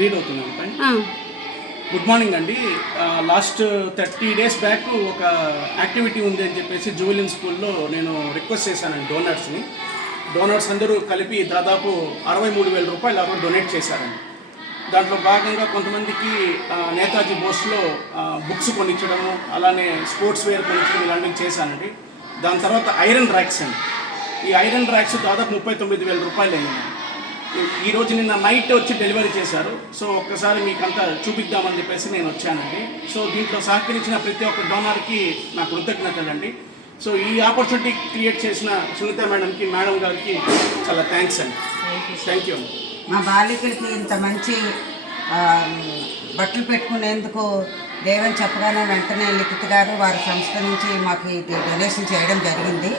Read అవుతున్నాను. Good morning అండి. Last 30 days back ఒక యాక్టివిటీ ఉంది అని చెప్పేసి జూవెలిన్ స్కూల్లో నేను రిక్వెస్ట్ చేశానండి డోనర్స్ అందరూ కలిపి దాదాపు 63,000 రూపాయలు ఎవరు డొనేట్ చేశారండి. దాంట్లో భాగంగా కొంతమందికి నేతాజీ బోస్లో బుక్స్ కొనిచ్చడము, అలానే స్పోర్ట్స్ వేర్ కొనిచ్చడం ఇలాంటివి చేశానండి. దాని తర్వాత ఐరన్ ర్యాక్స్ అండి. ఈ ఐరన్ ర్యాక్స్ దాదాపు 39,000 రూపాయలు అయింది. ఈరోజు నిన్న నైట్ వచ్చి డెలివరీ చేశారు. సో ఒక్కసారి మీకంతా చూపిద్దామని చెప్పేసి నేను వచ్చానండి. సో దీంట్లో సహకరించిన ప్రతి ఒక్క డోనర్కి నా కృతజ్ఞతలు అండి. సో ఈ ఆపర్చునిటీ క్రియేట్ చేసిన సునీత మేడం గారికి చాలా థ్యాంక్స్ అండి. Thank you. మా బాలికలకి ఇంత మంచి బట్టలు పెట్టుకునేందుకు దేవని చెప్పగానే వెంటనే లిఖిత్ గారు వారి సంస్థ నుంచి మాకు ఇది డొనేషన్ చేయడం జరిగింది.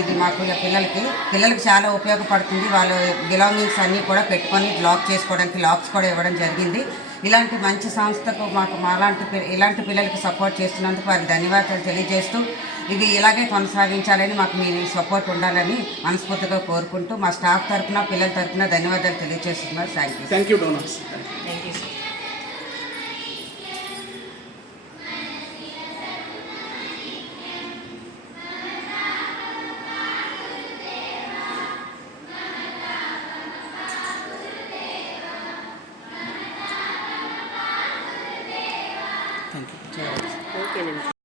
ఇది మాకు పిల్లలకి చాలా ఉపయోగపడుతుంది. వాళ్ళ బిలాంగింగ్స్ అన్నీ కూడా పెట్టుకొని లాక్ చేసుకోవడానికి లాక్స్ కూడా ఇవ్వడం జరిగింది. ఇలాంటి మంచి సంస్థకు ఇలాంటి పిల్లలకి సపోర్ట్ చేస్తున్నందుకు వారికి ధన్యవాదాలు తెలియజేస్తూ ఇవి ఇలాగే కొనసాగించాలని మాకు మీ సపోర్ట్ ఉండాలని మనస్ఫూర్తిగా కోరుకుంటూ మా స్టాఫ్ తరఫున పిల్లల తరఫున ధన్యవాదాలు తెలియజేస్తున్నారు. Thank you donors. Thank you sir. Thank you. ఓకేనండి.